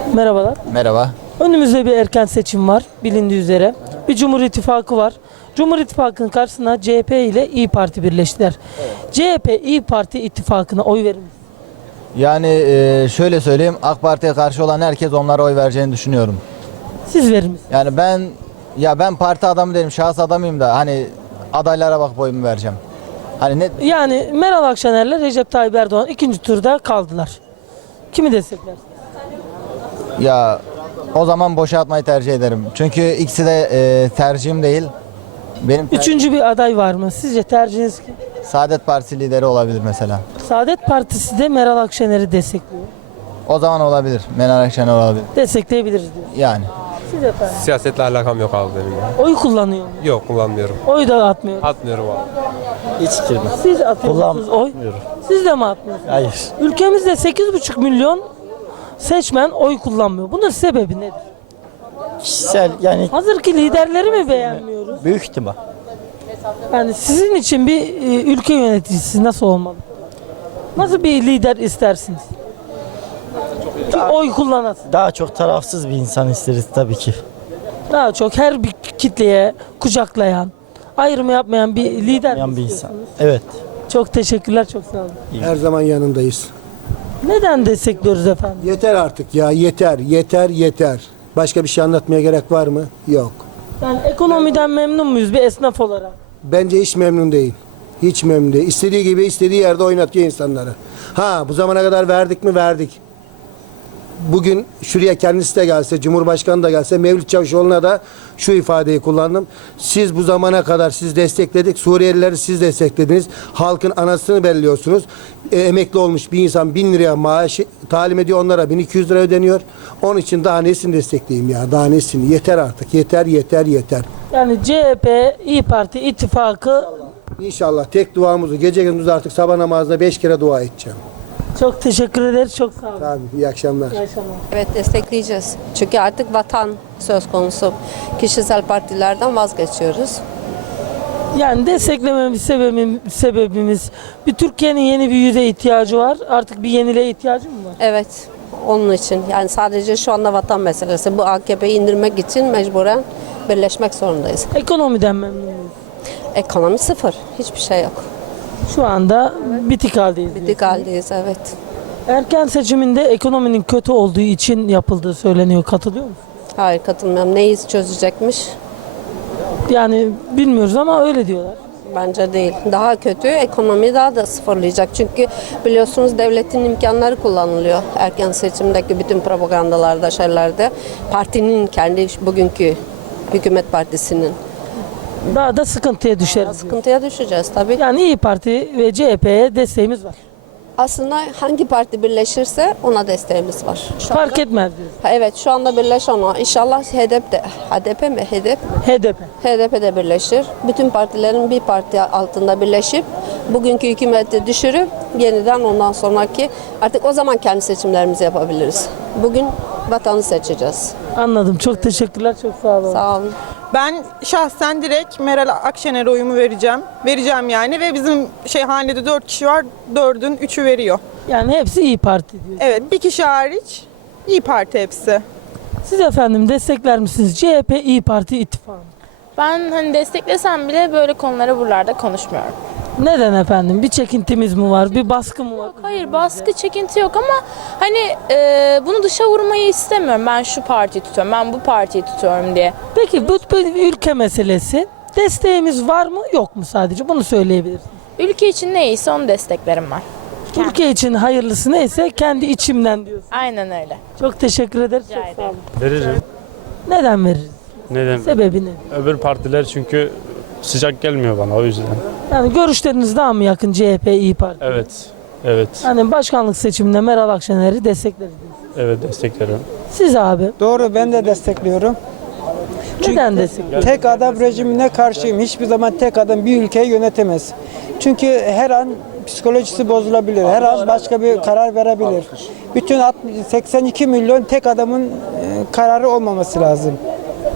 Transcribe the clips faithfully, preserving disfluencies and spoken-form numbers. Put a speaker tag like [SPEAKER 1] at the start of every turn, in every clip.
[SPEAKER 1] Merhabalar.
[SPEAKER 2] Merhaba.
[SPEAKER 1] Önümüzde bir erken seçim var bilindiği üzere. Bir Cumhur İttifakı var. Cumhur İttifakı'nın karşısına C H P ile İyi Parti birleştiler. Evet. C H P İyi Parti ittifakına oy verir misiniz?
[SPEAKER 2] Yani e, şöyle söyleyeyim, AK Parti'ye karşı olan herkes onlara oy vereceğini düşünüyorum.
[SPEAKER 1] Siz verir misiniz?
[SPEAKER 2] Yani ben ya ben parti adamı değilim, şahıs adamıyım da hani adaylara bakıp oyumu vereceğim. Hani ne
[SPEAKER 1] Yani Meral Akşener'le Recep Tayyip Erdoğan ikinci turda kaldılar. Kimi desteklersiniz?
[SPEAKER 2] ya o zaman boşa atmayı tercih ederim. Çünkü ikisi de e, tercihim değil. Benim ter-
[SPEAKER 1] Üçüncü bir aday var mı? Sizce tercihiniz kim?
[SPEAKER 2] Saadet Partisi lideri olabilir mesela.
[SPEAKER 1] Saadet Partisi de Meral Akşener'i destekliyor.
[SPEAKER 2] O zaman olabilir. Meral Akşener olabilir.
[SPEAKER 1] Destekleyebiliriz diyor.
[SPEAKER 2] Yani.
[SPEAKER 1] Siz efendim?
[SPEAKER 3] Siyasetle alakam yok abi benim ya.
[SPEAKER 1] Oy kullanıyor mu?
[SPEAKER 3] Yok, kullanmıyorum.
[SPEAKER 1] Oy da atmıyor.
[SPEAKER 3] Atmıyorum abi.
[SPEAKER 4] Hiç girmez.
[SPEAKER 1] Siz atıyor musunuz oy? Siz de mi atmıyorsunuz?
[SPEAKER 4] Hayır.
[SPEAKER 1] Ülkemizde sekiz buçuk milyon seçmen oy kullanmıyor. Bunun sebebi nedir?
[SPEAKER 4] Kişisel yani
[SPEAKER 1] Hazır ki liderleri mi beğenmiyoruz?
[SPEAKER 4] büyük ihtimal.
[SPEAKER 1] Yani sizin için bir e, ülke yöneticisi nasıl olmalı? Nasıl bir lider istersiniz? Ki oy kullanasın.
[SPEAKER 4] Daha çok tarafsız bir insan isteriz tabii ki.
[SPEAKER 1] Daha çok her bir kitleye kucaklayan, ayrım yapmayan bir lider
[SPEAKER 4] Yan
[SPEAKER 1] mi
[SPEAKER 4] bir insan.
[SPEAKER 1] istiyorsunuz?
[SPEAKER 4] Evet.
[SPEAKER 1] Çok teşekkürler, çok sağ olun.
[SPEAKER 5] Her zaman yanındayız.
[SPEAKER 1] Neden destekliyoruz efendim?
[SPEAKER 5] Yeter artık ya, yeter, yeter, yeter. Başka bir şey anlatmaya gerek var mı? Yok.
[SPEAKER 1] Yani ekonomiden memnun muyuz bir esnaf olarak?
[SPEAKER 5] Bence hiç memnun değil. Hiç memnun değil. İstediği gibi istediği yerde oynatıyor insanları. Ha, bu zamana kadar verdik mi? Verdik. Bugün şuraya kendisi de gelse, Cumhurbaşkanı da gelse, Mevlüt Çavuşoğlu'na da şu ifadeyi kullandım. Siz bu zamana kadar siz destekledik, Suriyelileri siz desteklediniz. Halkın anasını belliyorsunuz. E, emekli olmuş bir insan bin liraya maaş talim ediyor, onlara bin iki yüz lira ödeniyor. Onun için daha nesini destekleyeyim ya, daha nesini? Yeter artık, yeter, yeter, yeter.
[SPEAKER 1] Yani C H P, İyi Parti ittifakı.
[SPEAKER 5] İnşallah tek duamızı gece gündüz artık sabah namazında beş kere dua edeceğim.
[SPEAKER 1] Çok teşekkür ederiz. Çok sağ olun.
[SPEAKER 5] Abi, iyi akşamlar.
[SPEAKER 1] İyi akşamlar.
[SPEAKER 6] Evet, destekleyeceğiz. Çünkü artık vatan söz konusu. Kişisel partilerden vazgeçiyoruz.
[SPEAKER 1] Yani desteklememiz sebebimiz, sebebimiz bir Türkiye'nin yeni bir yüze ihtiyacı var. Artık bir yeniliğe ihtiyacı mı var?
[SPEAKER 6] Evet, onun için. Yani sadece şu anda vatan meselesi. Bu A K P'yi indirmek için mecburen birleşmek zorundayız.
[SPEAKER 1] Ekonomiden memnun muyuz?
[SPEAKER 6] Ekonomi sıfır. Hiçbir şey yok.
[SPEAKER 1] Şu anda bitik haldeyiz.
[SPEAKER 6] Bitik haldeyiz, evet.
[SPEAKER 1] Erken seçiminde ekonominin kötü olduğu için yapıldığı söyleniyor. Katılıyor musun?
[SPEAKER 6] Hayır, katılmıyorum. Neyi çözecekmiş?
[SPEAKER 1] Yani bilmiyoruz ama öyle diyorlar.
[SPEAKER 6] Bence değil. Daha kötü, ekonomiyi daha da sıfırlayacak. Çünkü biliyorsunuz devletin imkanları kullanılıyor. Erken seçimdeki bütün propagandalarda, şeylerde. Partinin kendi bugünkü hükümet partisinin.
[SPEAKER 1] Daha da sıkıntıya düşeriz.
[SPEAKER 6] Sıkıntıya düşeceğiz tabii.
[SPEAKER 1] Yani İyi Parti ve C H P'ye desteğimiz var.
[SPEAKER 6] Aslında hangi parti birleşirse ona desteğimiz var. Şu
[SPEAKER 1] Fark
[SPEAKER 6] anda,
[SPEAKER 1] etmez diyoruz.
[SPEAKER 6] Ha, evet, şu anda birleşen o. İnşallah H D P de, H D P mi? H D P mi?
[SPEAKER 1] H D P.
[SPEAKER 6] H D P de birleşir. Bütün partilerin bir parti altında birleşip bugünkü hükümeti düşürüp yeniden ondan sonraki artık o zaman kendi seçimlerimizi yapabiliriz. Bugün vatanı seçeceğiz.
[SPEAKER 1] Anladım. Çok teşekkürler. Çok sağ olun.
[SPEAKER 6] Sağ olun.
[SPEAKER 7] Ben şahsen direkt Meral Akşener'e oyumu vereceğim. Vereceğim yani ve bizim şey hanede dört kişi var. Dördün üçü veriyor.
[SPEAKER 1] Yani hepsi İyi Parti diyor.
[SPEAKER 7] Evet, bir kişi hariç İyi Parti hepsi.
[SPEAKER 1] Siz efendim destekler misiniz C H P İyi Parti ittifakı?
[SPEAKER 8] Ben hani desteklesem bile böyle konuları buralarda konuşmuyorum.
[SPEAKER 1] Neden efendim? Bir çekintimiz mi var? Bir baskı mı var?
[SPEAKER 8] Hayır, baskı, çekinti yok ama hani e, bunu dışa vurmayı istemiyorum. Ben şu partiyi tutuyorum, ben bu partiyi tutuyorum diye.
[SPEAKER 1] Peki bu bir ülke meselesi. Desteğimiz var mı yok mu sadece? Bunu söyleyebilirsiniz.
[SPEAKER 8] Ülke için neyse onu desteklerim ben. Kendi.
[SPEAKER 1] Ülke için hayırlısı neyse kendi içimden diyorsun.
[SPEAKER 8] Aynen öyle.
[SPEAKER 1] Çok teşekkür ederiz.
[SPEAKER 8] Rica
[SPEAKER 1] Çok sağ olun.
[SPEAKER 9] Veririm.
[SPEAKER 1] Neden veririz?
[SPEAKER 9] Neden?
[SPEAKER 1] Sebebi ne?
[SPEAKER 9] Öbür partiler çünkü sıcak gelmiyor bana o yüzden.
[SPEAKER 1] Yani görüşleriniz daha mı yakın C H P İyi Parti?
[SPEAKER 9] Evet. Evet.
[SPEAKER 1] Yani başkanlık seçiminde Meral Akşener'i destekleriz diyorsunuz.
[SPEAKER 9] Evet, desteklerim.
[SPEAKER 1] Siz abi
[SPEAKER 10] Doğru, ben de destekliyorum.
[SPEAKER 1] neden destekliyorsunuz?
[SPEAKER 10] Tek adam rejimine karşıyım. Hiçbir zaman tek adam bir ülkeyi yönetemez. Çünkü her an psikolojisi bozulabilir. Her an başka bir karar verebilir. Bütün seksen iki milyon tek adamın e, kararı olmaması lazım.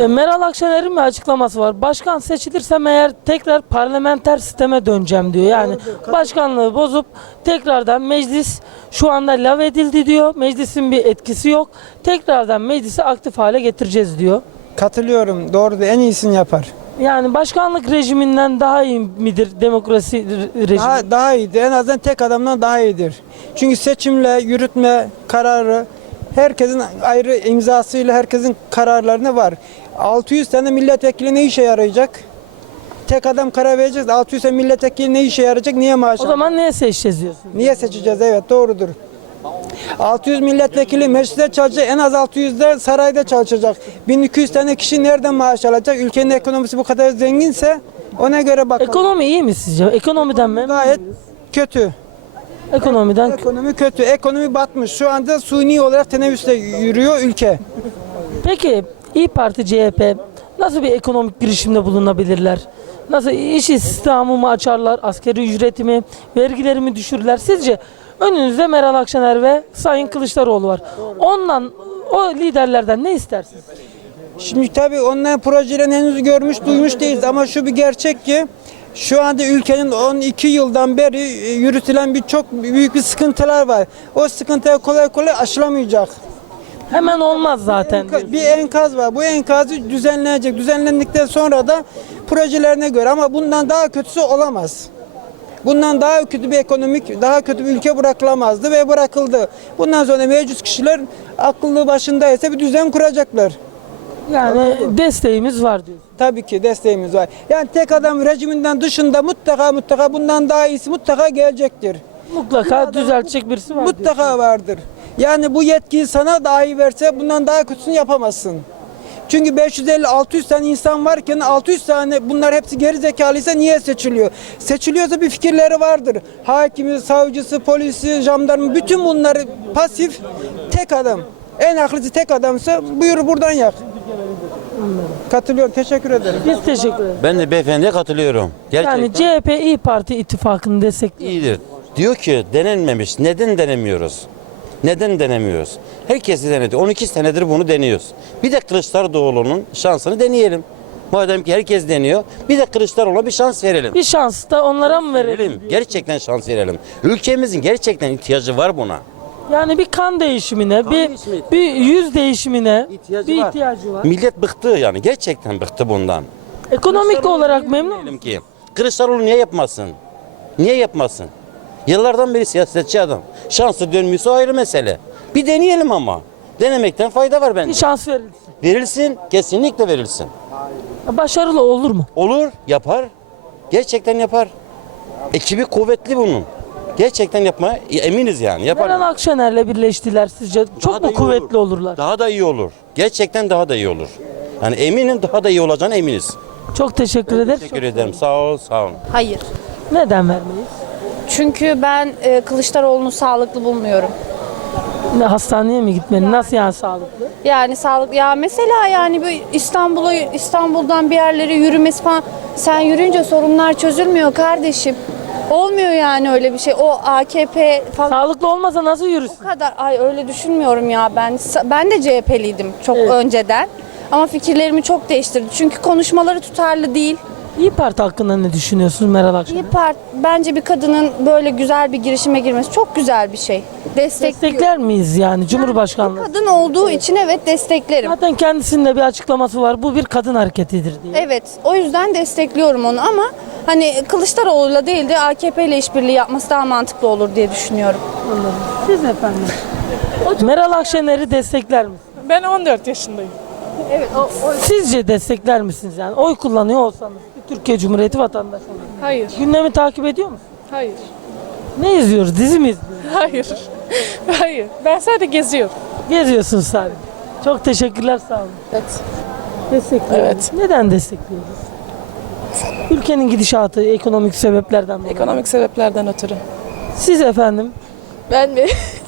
[SPEAKER 1] E, Meral Akşener'in bir açıklaması var. Başkan seçilirsem eğer tekrar parlamenter sisteme döneceğim diyor. Yani başkanlığı bozup tekrardan meclis şu anda lav edildi diyor. Meclisin bir etkisi yok. Tekrardan meclisi aktif hale getireceğiz diyor.
[SPEAKER 10] Katılıyorum. Doğru da en iyisini yapar.
[SPEAKER 1] Yani başkanlık rejiminden daha iyi midir demokrasi re- rejimi?
[SPEAKER 10] Daha, daha iyidir. En azından tek adamdan daha iyidir. Çünkü seçimle yürütme kararı herkesin ayrı imzasıyla herkesin kararlarına var. altı yüz tane milletvekili ne işe yarayacak? Tek adam karar verecek. altı yüz tane milletvekili ne işe yarayacak? Niye maaş
[SPEAKER 1] O zaman neye seçeceğiz diyorsun?
[SPEAKER 10] Niye seçeceğiz? Evet, doğrudur. altı yüz milletvekili mecliste çalışacak, en az altı yüz de sarayda çalışacak. bin iki yüz tane kişi nereden maaş alacak? Ülkenin ekonomisi bu kadar zenginse ona göre bakalım.
[SPEAKER 1] Ekonomi iyi mi sizce? Ekonomiden memnun
[SPEAKER 10] Gayet
[SPEAKER 1] muyuz?
[SPEAKER 10] kötü.
[SPEAKER 1] Ekonomiden
[SPEAKER 10] Ekonomi kötü. Ekonomi batmış. Şu anda suni olarak teneffüste yürüyor ülke.
[SPEAKER 1] Peki İyi Parti C H P nasıl bir ekonomik girişimde bulunabilirler? Nasıl iş istihdamı mı açarlar? Asgari ücreti mi? Vergileri mi düşürürler? Sizce önünüzde Meral Akşener ve Sayın Kılıçdaroğlu var. Ondan, o liderlerden ne istersiniz?
[SPEAKER 10] Şimdi tabii onların projelerini henüz görmüş, duymuş değiliz ama şu bir gerçek ki şu anda ülkenin on iki yıldan beri yürütülen bir çok büyük bir sıkıntılar var. O sıkıntıya kolay kolay aşılamayacak.
[SPEAKER 1] Hemen olmaz zaten.
[SPEAKER 10] Bir enkaz var. Bu enkazı düzenlenecek. Düzenlendikten sonra da projelerine göre ama bundan daha kötüsü olamaz. Bundan daha kötü bir ekonomik, daha kötü bir ülke bırakılamazdı ve bırakıldı. Bundan sonra mevcut kişiler akıllı başındaysa bir düzen kuracaklar.
[SPEAKER 1] Yani desteğimiz var diyor.
[SPEAKER 10] Tabii ki desteğimiz var. Yani tek adam rejiminden dışında mutlaka mutlaka bundan daha iyisi mutlaka gelecektir.
[SPEAKER 1] Mutlaka düzeltecek birisi var.
[SPEAKER 10] Mutlaka vardır. Yani bu yetkiyi sana dahi verse bundan daha kötüsünü yapamazsın. Çünkü beş yüz elli altı yüz tane insan varken altı yüz tane bunlar hepsi geri zekalıysa niye seçiliyor? Seçiliyorsa bir fikirleri vardır. Hakimi, savcısı, polisi, jandarma bütün bunları pasif tek adam. En akıllısı tek adamsa buyur buradan yak. Katılıyorum. Teşekkür ederim.
[SPEAKER 1] Biz teşekkür ederiz.
[SPEAKER 11] Ben de beyefendiye katılıyorum. Gerçekten
[SPEAKER 1] Yani C H P İyi Parti ittifakını destekliyor.
[SPEAKER 11] iyidir. Diyor ki denenmemiş. Neden denemiyoruz? Neden denemiyoruz? Herkesi denedi. on iki senedir bunu deniyoruz. Bir de Kılıçdaroğlu'nun şansını deneyelim. Madem ki herkes deniyor, bir de Kılıçdaroğlu'na bir şans verelim.
[SPEAKER 1] Bir şans da onlara mı verelim?
[SPEAKER 11] Verelim. Gerçekten şans verelim. Ülkemizin gerçekten ihtiyacı var buna.
[SPEAKER 1] Yani bir kan değişimine, bir
[SPEAKER 11] değişimi.
[SPEAKER 1] bir yüz değişimine
[SPEAKER 11] İhtiyacı
[SPEAKER 1] bir
[SPEAKER 11] var.
[SPEAKER 1] ihtiyacı var.
[SPEAKER 11] Millet bıktı yani. Gerçekten bıktı bundan.
[SPEAKER 1] Ekonomik olarak memnun
[SPEAKER 11] Diyelim
[SPEAKER 1] musun?
[SPEAKER 11] ki Kılıçdaroğlu niye yapmasın? Niye yapmasın? Yıllardan beri siyasetçi adam. Şansı dönmüyorsa ayrı mesele. Bir deneyelim ama. Denemekten fayda var
[SPEAKER 1] Bir
[SPEAKER 11] bence.
[SPEAKER 1] şans verilsin.
[SPEAKER 11] Verilsin, kesinlikle verilsin.
[SPEAKER 1] Başarılı olur mu?
[SPEAKER 11] Olur, yapar. Gerçekten yapar. Ekibi kuvvetli bunun. Gerçekten yapmaya eminiz yani. Yapar.
[SPEAKER 1] Meral Akşener'le birleştiler sizce. Çok
[SPEAKER 11] da
[SPEAKER 1] mu
[SPEAKER 11] iyi
[SPEAKER 1] kuvvetli
[SPEAKER 11] olur.
[SPEAKER 1] olurlar?
[SPEAKER 11] Daha da iyi olur. Gerçekten daha da iyi olur. Yani eminim daha da iyi olacağına eminiz.
[SPEAKER 1] Çok teşekkür ederiz.
[SPEAKER 11] Teşekkür ederim. Sağ ol, sağ olun.
[SPEAKER 8] Hayır.
[SPEAKER 1] Neden vermeyiz?
[SPEAKER 8] Çünkü ben e, Kılıçdaroğlu'nu sağlıklı bulmuyorum.
[SPEAKER 1] Ne, hastaneye mi gitmeli? Nasıl yani sağlıklı?
[SPEAKER 8] Yani sağlık ya mesela yani bir İstanbul'a İstanbul'dan bir yerlere yürümesi falan sen yürüyünce sorunlar çözülmüyor kardeşim. Olmuyor yani öyle bir şey. O A K P falan
[SPEAKER 1] Sağlıklı olmasa nasıl yürüsün?
[SPEAKER 8] o kadar ay öyle düşünmüyorum ya ben. Ben de C H P'liydim çok
[SPEAKER 1] Evet.
[SPEAKER 8] önceden. Ama fikirlerimi çok değiştirdi. Çünkü konuşmaları tutarlı değil.
[SPEAKER 1] İyi Parti hakkında ne düşünüyorsunuz Meral Akşener?
[SPEAKER 8] İyi Parti bence bir kadının böyle güzel bir girişime girmesi çok güzel bir şey. Destekliyorum.
[SPEAKER 1] Destekler miyiz yani Cumhurbaşkanlığı?
[SPEAKER 8] Kadın olduğu için evet desteklerim.
[SPEAKER 1] Zaten kendisinin de bir açıklaması var. Bu bir kadın hareketidir diye.
[SPEAKER 8] Evet, o yüzden destekliyorum onu ama hani Kılıçdaroğlu'yla değil de A K P ile işbirliği yapması daha mantıklı olur diye düşünüyorum.
[SPEAKER 1] Anladım. Siz efendim? Meral Akşener'i destekler misiniz?
[SPEAKER 7] Ben on dört yaşındayım.
[SPEAKER 8] Evet, o, o...
[SPEAKER 1] Sizce destekler misiniz yani? Oy kullanıyor olsanız bir Türkiye Cumhuriyeti vatandaşı olarak.
[SPEAKER 7] Hayır,
[SPEAKER 1] Gündemi takip ediyor musunuz?
[SPEAKER 7] hayır,
[SPEAKER 1] Ne izliyoruz? Dizi mi izliyoruz?
[SPEAKER 7] hayır. Hayır. Ben sadece geziyorum.
[SPEAKER 1] Geziyorsunuz sadece. Çok teşekkürler, sağ olun.
[SPEAKER 7] Evet.
[SPEAKER 1] Destekliyoruz.
[SPEAKER 7] Evet.
[SPEAKER 1] Neden destekliyoruz? Ülkenin gidişatı ekonomik sebeplerden dolayı.
[SPEAKER 7] Ekonomik sebeplerden ötürü.
[SPEAKER 1] Siz efendim?
[SPEAKER 12] Ben mi?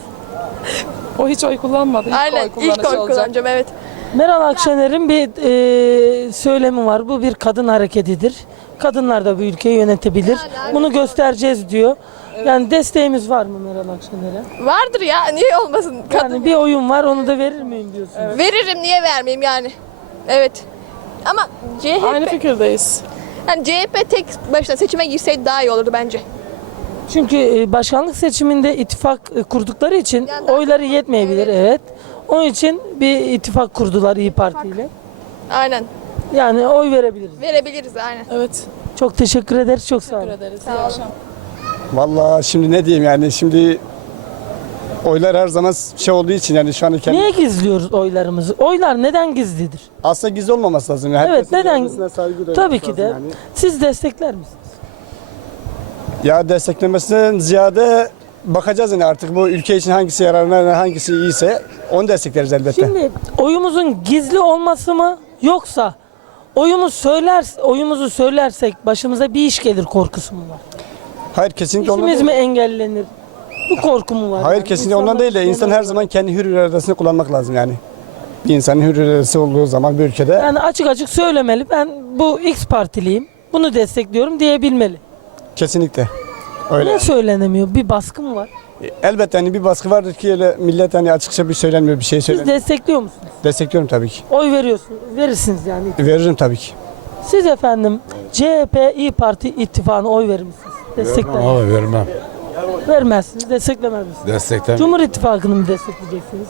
[SPEAKER 7] O hiç oy kullanmadı. İlk
[SPEAKER 12] Aynen
[SPEAKER 7] oy
[SPEAKER 12] ilk
[SPEAKER 7] kullanıcı
[SPEAKER 12] oy
[SPEAKER 7] olacak.
[SPEAKER 12] kullanacağım evet.
[SPEAKER 1] Meral Akşener'in bir e, söylemi var. Bu bir kadın hareketidir. Kadınlar da bu ülkeyi yönetebilir. Bunu göstereceğiz diyor. Yani desteğimiz var mı Meral Akşener'e?
[SPEAKER 12] Vardır ya niye olmasın? Kadın.
[SPEAKER 1] Yani bir oyun var, onu da verir miyim diyorsunuz?
[SPEAKER 12] Veririm niye vermeyeyim yani. Evet. Ama C H P,
[SPEAKER 7] Aynı fikirdeyiz.
[SPEAKER 12] yani C H P tek başına seçime girseydi daha iyi olurdu bence.
[SPEAKER 1] Çünkü e, başkanlık seçiminde ittifak e, kurdukları için
[SPEAKER 12] Yani daha-
[SPEAKER 1] oyları yetmeyebilir, evet. Onun için bir ittifak kurdular İyi Parti ile.
[SPEAKER 12] Aynen.
[SPEAKER 1] Yani oy verebiliriz.
[SPEAKER 12] Verebiliriz aynen.
[SPEAKER 7] Evet.
[SPEAKER 1] Çok teşekkür ederiz. Çok sağ olun.
[SPEAKER 12] Sağ olun.
[SPEAKER 10] Vallahi şimdi ne diyeyim yani şimdi oylar her zaman şey olduğu için yani şu an kendi
[SPEAKER 1] Niye gizliyoruz oylarımızı? Oylar neden gizlidir?
[SPEAKER 10] aslında gizli olmaması lazım. Yani
[SPEAKER 1] Evet,
[SPEAKER 10] herkesin
[SPEAKER 1] neden?
[SPEAKER 10] iradesine saygı duymak
[SPEAKER 1] Tabii ki
[SPEAKER 10] lazım
[SPEAKER 1] de.
[SPEAKER 10] yani.
[SPEAKER 1] Siz destekler misiniz?
[SPEAKER 10] Ya desteklemesinden ziyade bakacağız yani artık bu ülke için hangisi yararına hangisi iyiyse onu destekleriz elbette.
[SPEAKER 1] Şimdi oyumuzun gizli olması mı yoksa oyumuz söyler oyumuzu söylersek başımıza bir iş gelir korkusu mu var?
[SPEAKER 10] Hayır kesinlikle ondan
[SPEAKER 1] İşimiz
[SPEAKER 10] değil.
[SPEAKER 1] mi engellenir? Bu korku mu var?
[SPEAKER 10] Hayır
[SPEAKER 1] Yani
[SPEAKER 10] kesinlikle ondan
[SPEAKER 1] insanlar
[SPEAKER 10] değil de insan
[SPEAKER 1] istemez.
[SPEAKER 10] her zaman kendi hür iradesini kullanmak lazım yani. Bir insanın hür iradesi olduğu zaman bir ülkede
[SPEAKER 1] Yani açık açık söylemeli. Ben bu X partiliyim. Bunu destekliyorum diyebilmeli.
[SPEAKER 10] kesinlikle öyle.
[SPEAKER 1] Niye söylenemiyor? Bir baskı mı var?
[SPEAKER 10] Elbette hani bir baskı vardır ki öyle millet hani açıkça bir söylenmiyor bir şey
[SPEAKER 1] Siz
[SPEAKER 10] söylemiyor.
[SPEAKER 1] destekliyor musunuz?
[SPEAKER 10] Destekliyorum tabii ki.
[SPEAKER 1] Oy veriyorsunuz. Verirsiniz yani.
[SPEAKER 10] Veririm tabii ki.
[SPEAKER 1] Siz efendim C H P İyi Parti ittifakına oy verir misiniz? Destekler misiniz?
[SPEAKER 9] Abi vermem.
[SPEAKER 1] Vermezsiniz. Desteklemez misiniz?
[SPEAKER 9] Destekten.
[SPEAKER 1] Cumhur İttifakı'nı mı destekleyeceksiniz?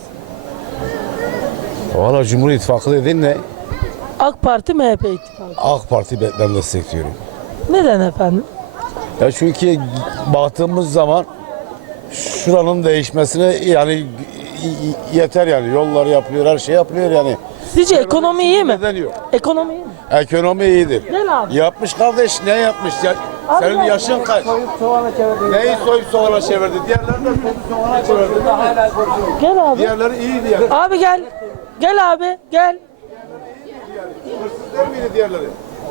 [SPEAKER 9] Valla Cumhur İttifakı dediğin ne?
[SPEAKER 1] AK Parti M H P ittifakı.
[SPEAKER 9] AK Parti ben destekliyorum.
[SPEAKER 1] Neden efendim?
[SPEAKER 9] Ya çünkü baktığımız zaman şuranın değişmesine yani yeter yani. Yollar yapılıyor, her şey yapılıyor yani.
[SPEAKER 1] Sizce ekonomi iyi mi?
[SPEAKER 9] Neden yok?
[SPEAKER 1] Ekonomi iyi mi?
[SPEAKER 9] Ekonomi iyidir.
[SPEAKER 1] Gel abi.
[SPEAKER 9] Yapmış kardeş, ne yapmış? Ya,
[SPEAKER 1] Abi
[SPEAKER 9] senin
[SPEAKER 1] gel.
[SPEAKER 9] yaşın kaç? Neyi soyup soğana çevirdi? Diğerleri de soyup soğana çevirdi. değil mi?
[SPEAKER 1] Gel abi.
[SPEAKER 9] Diğerleri iyiydi yani.
[SPEAKER 1] Abi gel. Gel abi. Gel.
[SPEAKER 9] Hırsızlar mıydı diğerleri?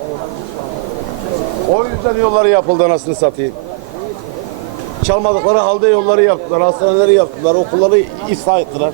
[SPEAKER 9] O yüzden yolları yapıldı anasını satayım. Çalmadıkları halde yolları yaptılar, hastaneleri yaptılar, okulları ıslah ettiler.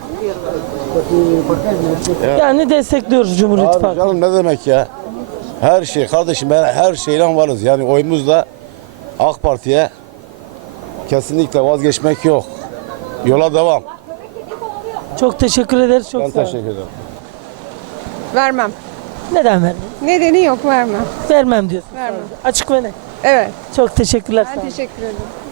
[SPEAKER 1] Yani destekliyoruz Cumhur
[SPEAKER 9] Abi
[SPEAKER 1] İttifakı.
[SPEAKER 9] canım ne demek ya? Her şey kardeşim ben her şeyden varız. Yani oyumuz da AK Parti'ye kesinlikle vazgeçmek yok. Yola devam.
[SPEAKER 1] Çok teşekkür ederiz. Çok
[SPEAKER 9] Ben
[SPEAKER 1] sağ olun.
[SPEAKER 9] teşekkür ederim.
[SPEAKER 7] Vermem.
[SPEAKER 1] Neden vermem?
[SPEAKER 7] Nedeni yok vermem.
[SPEAKER 1] Vermem diyorsun.
[SPEAKER 7] Vermem.
[SPEAKER 1] Açık ve net.
[SPEAKER 7] Evet.
[SPEAKER 1] Çok teşekkürler. sağ olun.
[SPEAKER 7] Teşekkür ederim.